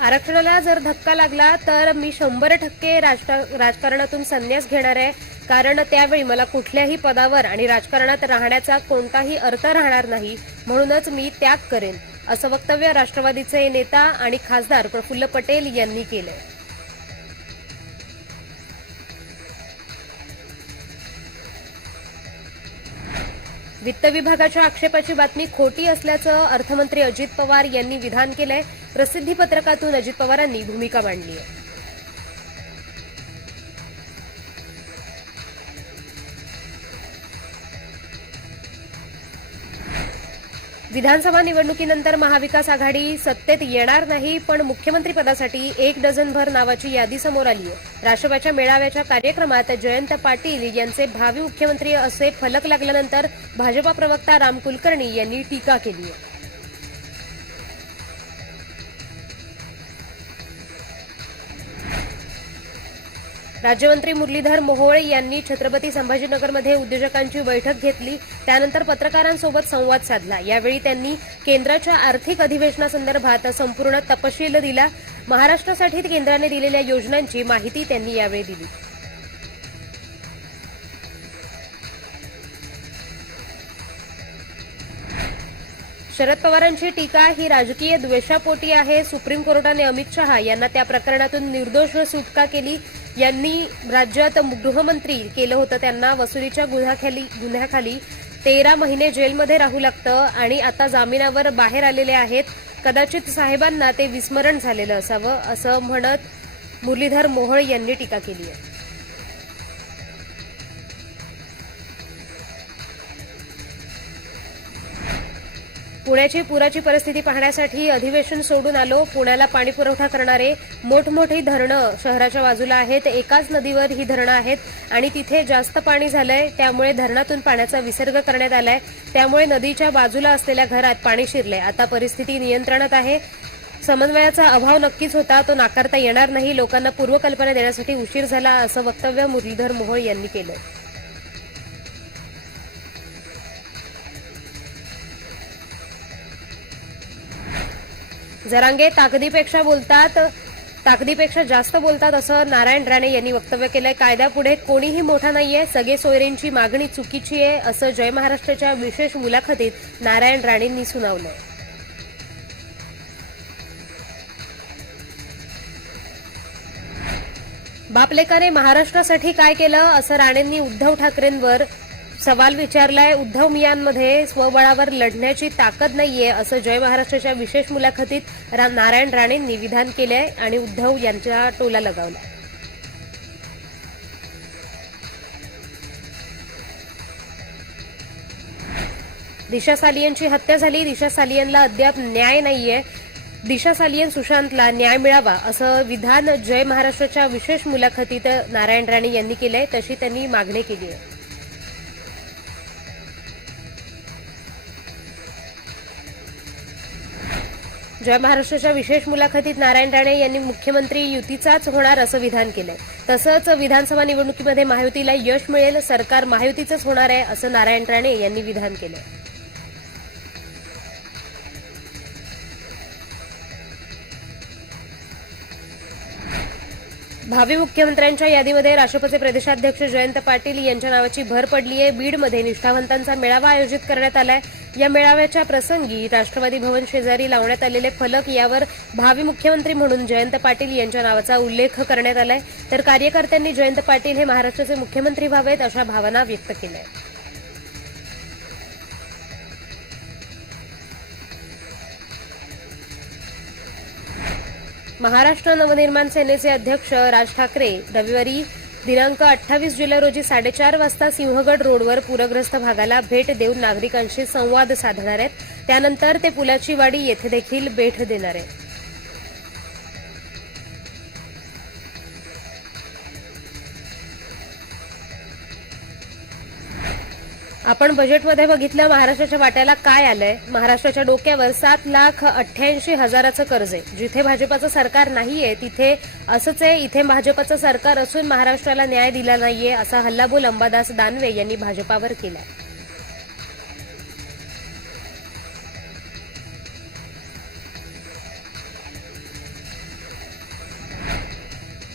आरक्षणाला जर धक्का लागला तर मी शंभर टक्के राजकारणातून संन्यास घेणार आहे. कारण त्यावेळी मला कुठल्याही पदावर आणि राजकारणात राहण्याचा कोणताही अर्थ राहणार नाही. म्हणूनच मी त्याग करेन असं वक्तव्य राष्ट्रवादीचे नेता आणि खासदार प्रफुल्ल पटेल यांनी केलंय. वित्त विभागाच्या आक्षेपाची बातमी खोटी असल्याचं अर्थमंत्री अजित पवार यांनी विधान केलंय. प्रसिद्धी पत्रकातून अजित पवारांनी भूमिका मांडली आहे. विधानसभा निवडणुकीनंतर महाविकास आघाडी सत्तेत येणार नाही पण मुख्यमंत्रीपदासाठी एक डझनभर नावाची यादी समोर आली आहे. राष्ट्रवाच्या मेळाव्याच्या कार्यक्रमात जयंत पाटील यांचे भावी मुख्यमंत्री असे फलक लागल्यानंतर भाजपा प्रवक्ता राम कुलकर्णी यांनी टीका केली आहे. राज्यमंत्री मुरलीधर मोहोळ यांनी छत्रपती संभाजीनगरमध्ये उद्योजकांची बैठक घेतली. त्यानंतर पत्रकारांसोबत संवाद साधला. यावेळी त्यांनी केंद्राच्या आर्थिक अधिवेशनासंदर्भात संपूर्ण तपशील दिला. महाराष्ट्रासाठी केंद्राने दिलेल्या योजनांची माहिती त्यांनी यावेळी दिली. शरद पवारांची टीका ही राजकीय द्वेषापोटी आहे. सुप्रीम कोर्टाने अमित शहा यांना त्या प्रकरणातून निर्दोष सुटका केली. यांनी राज्यात गृहमंत्री केलं होतं. त्यांना वसुलीच्या गुन्ह्याखाली गुन्ह्याखाली तेरा महिने जेलमध्ये राहू लागतं आणि आता जामिनावर बाहेर आलेले आहेत. कदाचित साहेबांना ते विस्मरण झालेलं असावं असं म्हणत मुरलीधर मोहोळ यांनी टीका केली आहे. पुण्याची पुराची परिस्थिती पाहण्यासाठी अधिवेशन सोडून आलो. पुण्याला पाणी पुरवठा करणारे मोठमोठी धरणं शहराच्या बाजूला आहेत. एकाच नदीवर ही धरणं आहेत आणि तिथे जास्त पाणी झालंय. त्यामुळे धरणातून पाण्याचा विसर्ग करण्यात आलाय. त्यामुळे नदीच्या बाजूला असलेल्या घरात पाणी शिरलंय. आता परिस्थिती नियंत्रणात आहे. समन्वयाचा अभाव नक्कीच होता. तो नाकारता येणार नाही. लोकांना पूर्वकल्पना देण्यासाठी उशीर झाला असं वक्तव्य मुरलीधर मोहोळ यांनी केलं जरांगे ताकदीपेक्षा बोलतात ताकदीपेक्षा जास्त बोलतात असं नारायण राणे यांनी वक्तव्य केलंय. कायद्यापुढे कोणीही मोठा नाहीये सगळे सोयरेंची मागणी चुकीची आहे असं जय महाराष्ट्राच्या विशेष मुलाखतीत नारायण राणेंनी सुनावलंय. बापलेकाने महाराष्ट्रासाठी काय केलं असं राणेंनी उद्धव ठाकरेंवर सवाल विचारलाय उद्धव मियांमध्ये स्वबळावर लढण्याची ताकद नाहीये असं जय महाराष्ट्राच्या विशेष मुलाखतीत रा- नारायण राणेंनी विधान केलंय आणि उद्धव यांच्या टोला लगावला दिशा सालियनची हत्या झाली दिशा सालियनला अद्याप न्याय नाहीये. दिशा सालियन सुशांतला न्याय मिळावा असं विधान जय महाराष्ट्राच्या विशेष मुलाखतीत नारायण राणे यांनी केलंय तशी त्यांनी मागणी केली आहे. जय महाराष्ट्राच्या विशेष मुलाखतीत नारायण राणे यांनी मुख्यमंत्री युतीचाच होणार असं विधान केलंय. तसंच विधानसभा निवडणुकीमध्ये महायुतीला यश मिळेल सरकार महायुतीचंच होणार आहे असं नारायण राणे यांनी विधान केलंय. भावी मुख्यमंत्र्यांच्या यादीमध्ये राष्ट्रपती प्रदेशाध्यक्ष जयंत पाटील यांच्या नावाची भर पडली आहे बीडमध्ये निष्ठावंतांचा मेळावा आयोजित करण्यात आलाय. या मेळाव्याच्या प्रसंगी राष्ट्रवादी भवन शेजारी लावण्यात आलेले फलक यावर भावी मुख्यमंत्री म्हणून जयंत पाटील यांच्या नावाचा उल्लेख करण्यात आलाय. तर कार्यकर्त्यांनी जयंत पाटील हे महाराष्ट्राचे मुख्यमंत्री व्हावेत अशा भावना व्यक्त केल्या महाराष्ट्र नवनिर्माण सेनेचे अध्यक्ष राज ठाकरे रविवारी दिनांक अठ्ठावीस जुलै रोजी साडेचार वाजता सिंहगड रोडवर पूरग्रस्त भागाला भेट देऊन नागरिकांशी संवाद साधणार आहेत. त्यानंतर ते पुलाची वाडी येथे देखील भेट देणार आहेत. आपण बजेटमध्ये बघितलं महाराष्ट्राच्या वाट्याला काय आलंय? महाराष्ट्राच्या डोक्यावर सात लाख अठ्ठ्याऐंशी हजाराचं कर्ज आहे. जिथे भाजपाचं सरकार नाहीये तिथे असंच आहे इथे भाजपाचं सरकार असून महाराष्ट्राला न्याय दिला नाहीये असा हल्लाबोल अंबादास दानवे यांनी भाजपावर केलाय.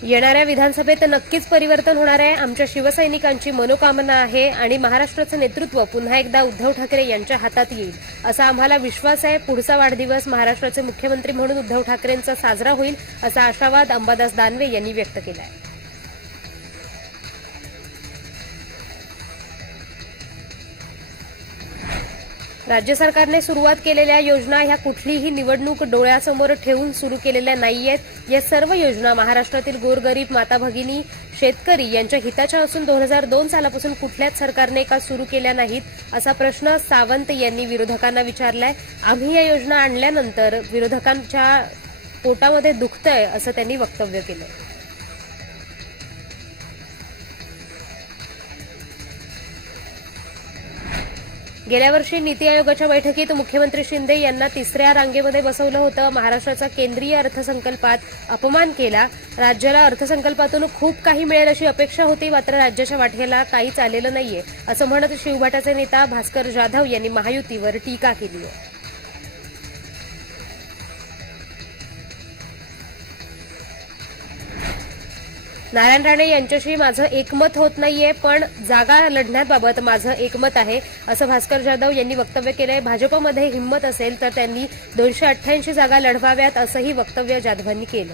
येणाऱ्या विधानसभेत नक्कीच परिवर्तन होणार आहे. आमच्या शिवसैनिकांची मनोकामना आहे आणि महाराष्ट्राचं नेतृत्व पुन्हा एकदा उद्धव ठाकरे यांच्या हातात येईल. असा आम्हाला विश्वास आहे. पुढचा वाढदिवस महाराष्ट्राचे मुख्यमंत्री म्हणून उद्धव ठाकरेंचा साजरा होईल असा आशावाद अंबादास दानवे यांनी व्यक्त केला आहे राज्य सरकारने सुरुवात केलेल्या योजना ह्या कुठलीही निवडणूक डोळ्यासमोर ठेवून सुरू केलेल्या नाही आहेत या सर्व योजना महाराष्ट्रातील गोरगरीब माता भगिनी शेतकरी यांच्या हिताच्या असून दोन हजार दोन सालापासून कुठल्याच सरकारने का सुरू केल्या नाहीत असा प्रश्न सावंत यांनी विरोधकांना विचारलाय. आम्ही या योजना आणल्यानंतर विरोधकांच्या पोटामध्ये दुखतंय असं त्यांनी वक्तव्य केलं गेल्या वर्षी नीती आयोगाच्या बैठकीत मुख्यमंत्री शिंदे यांना तिसऱ्या रांगेमध्ये बसवलं होतं. महाराष्ट्राचा केंद्रीय अर्थसंकल्पात अपमान केला. राज्याला अर्थसंकल्पातून खूप काही मिळेल अशी अपेक्षा होती मात्र राज्याच्या वाटेला काहीच आलेलं नाहीये असं म्हणत शिवभाटाचे नेता भास्कर जाधव यांनी महायुतीवर टीका केली आहे. नारायण राणे यांच्याशी माझं एकमत होत नाहीये पण जागा लढण्याबाबत माझं एकमत आहे असं भास्कर जाधव यांनी वक्तव्य केलंय. भाजपमध्ये हिंमत असेल तर त्यांनी दोनशे अठ्ठ्याऐंशी जागा लढवाव्यात असंही वक्तव्य जाधवांनी केलं